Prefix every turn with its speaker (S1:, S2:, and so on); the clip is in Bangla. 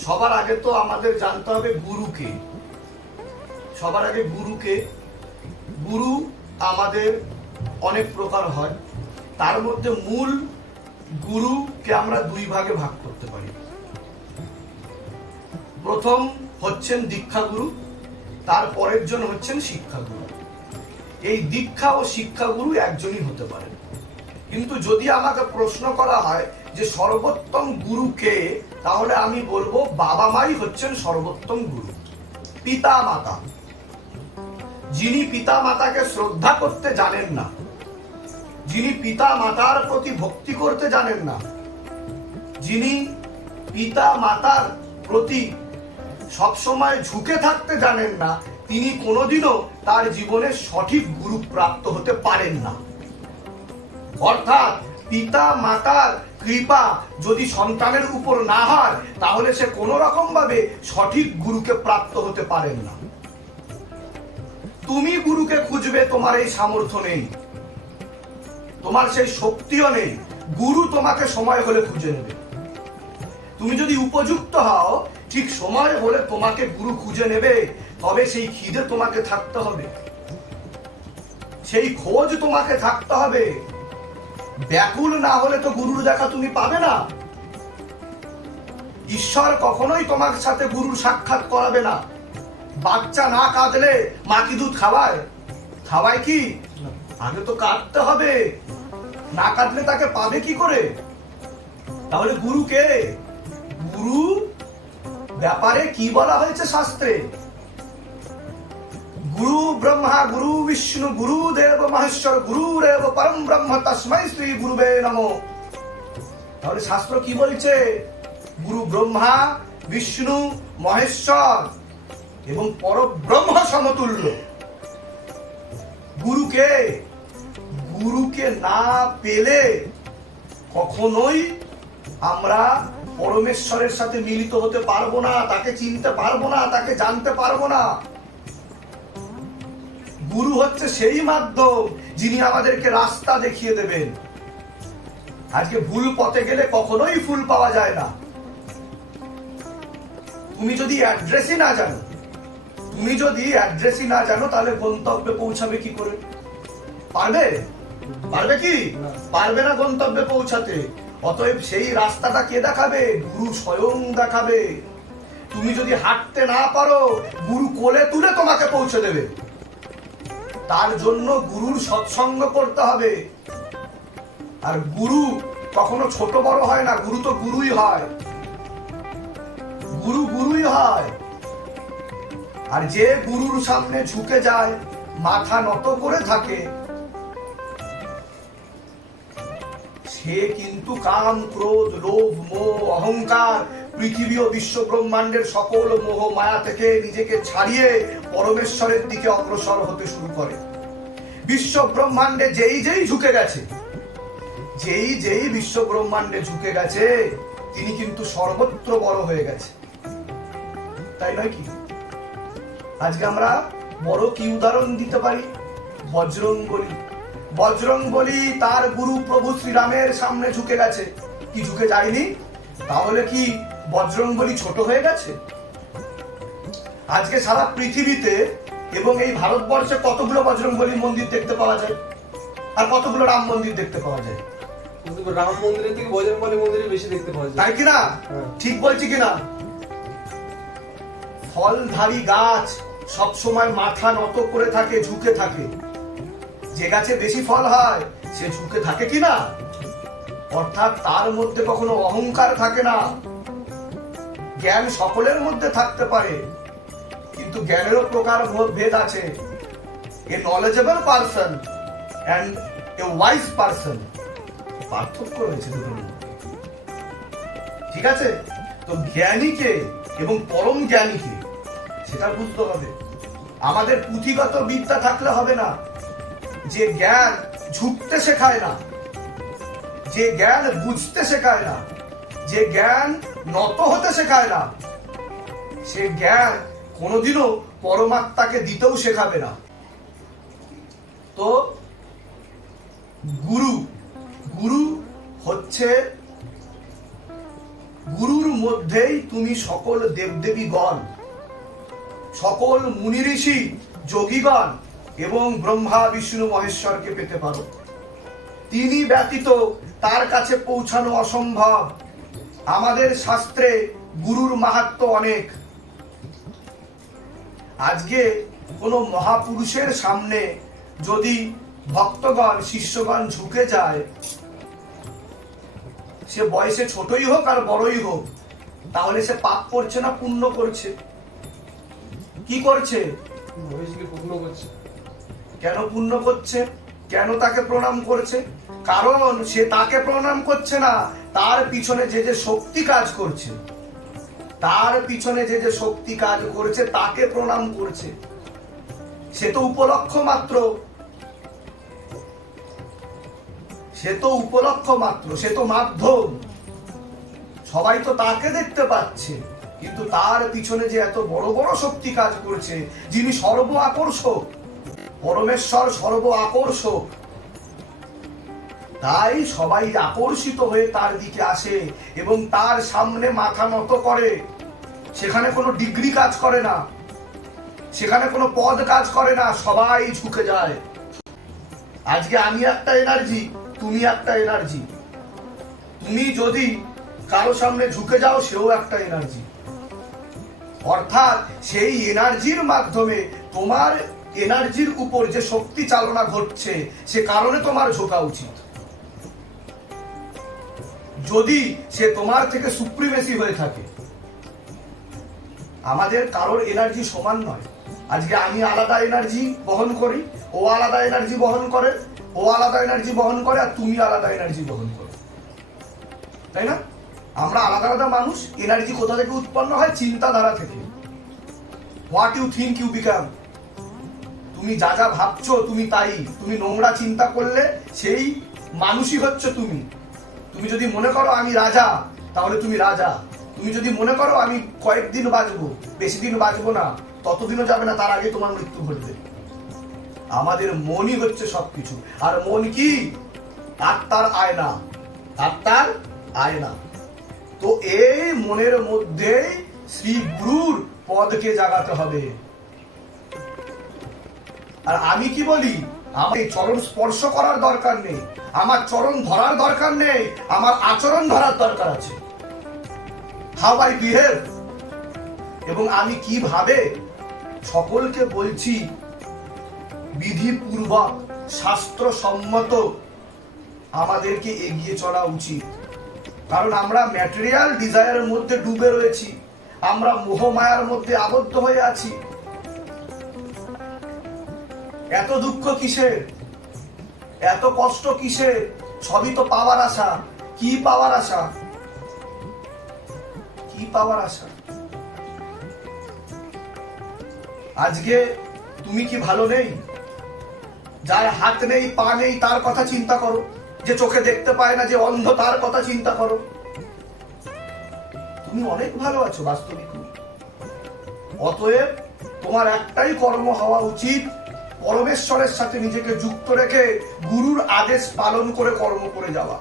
S1: সবার আগে তো আমাদের জানতে হবে গুরুকে। সবার আগে গুরুকে। গুরু আমাদের অনেক প্রকার হয়। তার মধ্যে মূল গুরুকে আমরা দুই ভাগে ভাগ করতে পারি। প্রথম হচ্ছেন দীক্ষাগুরু, তার পরের জন হচ্ছেন শিক্ষাগুরু। এই দীক্ষা ও শিক্ষাগুরু একজনই হতে পারে। কিন্তু যদি আমাকে প্রশ্ন করা হয় যে সর্বোত্তম গুরু কে তাহলে আমি বলব বাবা মাই হচ্ছেন সর্বোত্তম গুরু, পিতা মাতা। যিনি পিতা মাতাকে শ্রদ্ধা করতে জানেন না, যিনি পিতা মাতার প্রতি ভক্তি করতে জানেন না, যিনি পিতা মাতার প্রতি সবসময় ঝুঁকে থাকতে জানেন না, তিনি কোনোদিনও তার জীবনে সঠিক গুরু প্রাপ্ত হতে পারেন না। অর্থাৎ পিতা মাতার কৃপা যদি সন্তানের উপর না হয়, তাহলে সে কোনো রকম ভাবে সঠিক গুরুকে প্রাপ্ত হতে পারেন না। তুমি গুরুকে খুঁজবে, তোমার এই সামর্থ্য নেই। তোমার সেই শক্তিও নেই। গুরু তোমাকে সময় হলে খুঁজে নেবে। তুমি যদি উপযুক্ত হও, ঠিক সময় হলে তোমাকে গুরু খুঁজে নেবে, তবে সেই খিদে তোমাকে থাকতে হবে। সেই খোঁজ তোমাকে থাকতে হবে। ব্যাকুল না হলে তো গুরুর দেখা তুমি পাবে না। ঈশ্বর কখনোই তোমার সাথে গুরুর সাক্ষাৎ করাবে না। বাচ্চা না কাঁদলে মা দুধ খাওয়ায়? খাওয়ায় কি? আগে তো কাঁদতে হবে। না কাঁদলে তাকে পাবে কি করে? তাহলে গুরু কে? গুরু ব্যাপারে কি বলা হয়েছে শাস্ত্রে? গুরু ব্রহ্মা গুরু বিষ্ণু গুরু দেব মহেশ্বর গুরু রেব পরম ব্রহ্ম তস্মৈ শ্রী গুরুবে নমো তাহলে শাস্ত্র কি বলছে? গুরু ব্রহ্মা বিষ্ণু মহেশ্বর এবং পরব্রহ্ম সমতুল্য। গুরুকে গুরুকে না পেলে কখনোই আমরা পরমেশ্বরের সাথে মিলিত হতে পারব না, তাকে চিনতে পারব না, তাকে জানতে পারব না। গুরু হচ্ছে সেই মাধ্যম যিনি আমাদেরকে রাস্তা দেখিয়ে দেবেন। আজকে ভুল পথে গেলে কখনোই ফুল পাওয়া যায় না। তুমি যদি অ্যাড্রেসই না জানো, তুমি যদি অ্যাড্রেসই না জানো, তাহলে গন্তব্যে পৌঁছাবে কি করে? পারবে? পারবে কি? পারবে না গন্তব্যে পৌঁছাতে। অতএব সেই রাস্তাটা কে দেখাবে? গুরু স্বয়ং দেখাবে। তুমি যদি হাঁটতে না পারো, গুরু কোলে তুলে তোমাকে পৌঁছে দেবে। তার জন্য গুরুর সৎসঙ্গ করতে হবে। আর গুরু কখনো ছোট বড় হয় না, গুরু তো গুরুই হয়। গুরু গুরুই হয়। আর যে গুরুর সামনে ঝুঁকে যায়, মাথা নত করে থাকে, সে কিন্তু কাম, ক্রোধ, লোভ, মোহ, অহংকার পৃথিবী ও বিশ্ব ব্রহ্মাণ্ডের সকল মোহ মায়া থেকে নিজেকে ছাড়িয়ে পরমেশ্বরের দিকে অগ্রসর হতে শুরু করে। বিশ্ব ব্রহ্মাণ্ডে যেই যেই ঝুঁকে গেছে, যেই যেই বিশ্ব ব্রহ্মাণ্ডে ঝুঁকে গেছে, তিনি কিন্তু সর্বত্র বড় হয়ে গেছে। তাই নয় কি? আজকে আমরা বড় কি উদাহরণ দিতে পারি? বজরং বলি বজরং বলি তার গুরু প্রভু শ্রীরামের সামনে ঝুঁকে গেছে। কি ঝুঁকে যায়নি? তাহলে কি বজরং বলি ছোট হয়ে গেছে? আজকে সারা পৃথিবীতে এবং এই ভারতবর্ষে কতগুলো বজরং বলির মন্দির দেখতে পাওয়া যায়? আর কতগুলো রাম মন্দির দেখতে পাওয়া যায়?
S2: রাম মন্দিরের থেকে বজরংবলী মন্দিরে বেশি দেখতে পাওয়া যায়।
S1: তাই কিনা?
S2: হ্যাঁ।
S1: ঠিক বলছি কিনা? ফলধারী গাছ সব সময় মাথা নত করে থাকে ঝুঁকে থাকে। যে গাছে বেশি ফল হয় সে ঝুঁকে থাকে কিনা? অর্থাৎ তার মধ্যে কখনো অহংকার থাকে না। জ্ঞান সকলের মধ্যে থাকতে পারে, কিন্তু জ্ঞানেরও প্রকার ভেদ আছে। A knowledgeable person and a wise person পার্থক্য রয়েছে দুটোর ঠিক আছে? তো জ্ঞানীকে এবং পরম জ্ঞানীকে সেটা বুঝতে হবে। আমাদের পুঁথিগত বিদ্যা থাকলে হবে না। যে জ্ঞান ঝুঁকতে শেখায় না। যে জ্ঞান বুঝতে শেখায় না। যে জ্ঞান নত হতে শেখায় না। সে জ্ঞান কোনোদিনও পরমাত্মাকে দিতেও শেখাবে না। তো গুরু গুরু হচ্ছে গুরুর মধ্যেই তুমি সকল দেবদেবীগণ, সকল মুনি ঋষি, যোগীগণ এবং ব্রহ্মা, বিষ্ণু, মহেশ্বরকে পেতে পারো। তিনি ব্যতীত তার কাছে পৌঁছানো অসম্ভব। আমাদের শাস্ত্রে গুরুর মাহাত্ম অনেক। আজকে কোনো মহাপুরুষের সামনে যদি ভক্তগণ শিষ্যগণ ঝুঁকে যায় সে বয়সে ছোটই হোক আর বড়ই হোক তাহলে সে পাপ করছে না পুণ্য করছে? কি করছে?
S2: পূর্ণ
S1: কেন পুণ্য করছে? কেন তাকে প্রণাম করছে? কারণ সে তাকে প্রণাম করছে না। তার পিছনে যে যে শক্তি কাজ করছে, তার পিছনে যে যে শক্তি কাজ করছে, তাকে প্রণাম করছে। সে তো উপলক্ষ মাত্র। সে তো উপলক্ষ মাত্র, সে তো মাধ্যম। সবাই তো তাকে দেখতে পাচ্ছে, কিন্তু তার পিছনে যে এত বড় বড় শক্তি কাজ করছে, যিনি সর্ব আকর্ষক, পরমেশ্বর সর্ব আকর্ষক তাই সবাই আকর্ষিত হয়ে তার দিকে আসে এবং তার সামনে মাথা নত করে। সেখানে কোনো ডিগ্রি কাজ করে না। সেখানে কোনো পদ কাজ করে না, সবাই ঝুঁকে যায়। আজকে আমি একটা এনার্জি তুমি একটা এনার্জি তুমি যদি কারও সামনে ঝুঁকে যাও, সেও একটা এনার্জি অর্থাৎ সেই এনার্জির মাধ্যমে তোমার এনার্জির উপর যে শক্তি চালনা ঘটছে, সে কারণে তোমার ঝোঁকা উচিত। যদি সে তোমার থেকে সুপ্রিমেসি হয়ে থাকে, আমাদের কারোর এনার্জি সমান নয়। আজকে আমি আলাদা এনার্জি বহন করি, ও আলাদা এনার্জি বহন করে, ও আলাদা এনার্জি বহন করে, আর তুমি আলাদা এনার্জি বহন করো। তাই না? আমরা আলাদা আলাদা মানুষ এনার্জি কোথা থেকে উৎপন্ন হয়? চিন্তাধারা থেকে। What you think you become তুমি যা যা ভাবছ, তুমি তাই। তুমি নোংরা চিন্তা করলে সেই মানুষই হচ্ছে তুমি। তুমি যদি মনে করো আমি রাজা, তাহলে তুমি রাজা। তুমি যদি মনে করো আমি কয়েকদিন বাঁচবো বেশি দিন বাঁচবো না, ততদিনও যাবে না, তার আগে তোমার মৃত্যু ঘটবে। আমাদের মনই হচ্ছে সবকিছু। আর মন কি? আত্মার আয়না। আত্মার আয়না। তো এই মনের মধ্যে শ্রী গুরুর পদকে জাগাতে হবে। আর আমি কি বলি? আমার চরণ স্পর্শ করার দরকার নেই। আমার চরণ ধরার দরকার নেই। আমার আচরণ ধরার দরকার আছে। হাউ আই বিহেভ এবং আমি কীভাবে সকলকে বলছি, বিধিপূর্বক শাস্ত্র সম্মত আমাদেরকে এগিয়ে চলা উচিত। কারণ আমরা ম্যাটেরিয়াল ডিজায়ারের মধ্যে ডুবে রয়েছি। আমরা মোহমায়ার মধ্যে আবদ্ধ হয়ে আছি। এত দুঃখ কিসের এত কষ্ট কিসের সবই তো পাওয়ার আশা। কি পাওয়ার আশা? কি পাওয়ার আশা? আজকে তুমি কি ভালো নেই? যার হাত নেই, পা নেই, তার কথা চিন্তা করো। যে চোখে দেখতে পায় না, যে অন্ধ, তার কথা চিন্তা করো। তুমি অনেক ভালো আছো বাস্তবিক। অতএব তোমার একটাই কর্ম হওয়া উচিত পরমেশ্বরের সাথে নিজেকে যুক্ত রেখে গুরুর আদেশ পালন করে কর্ম করে যাওয়া।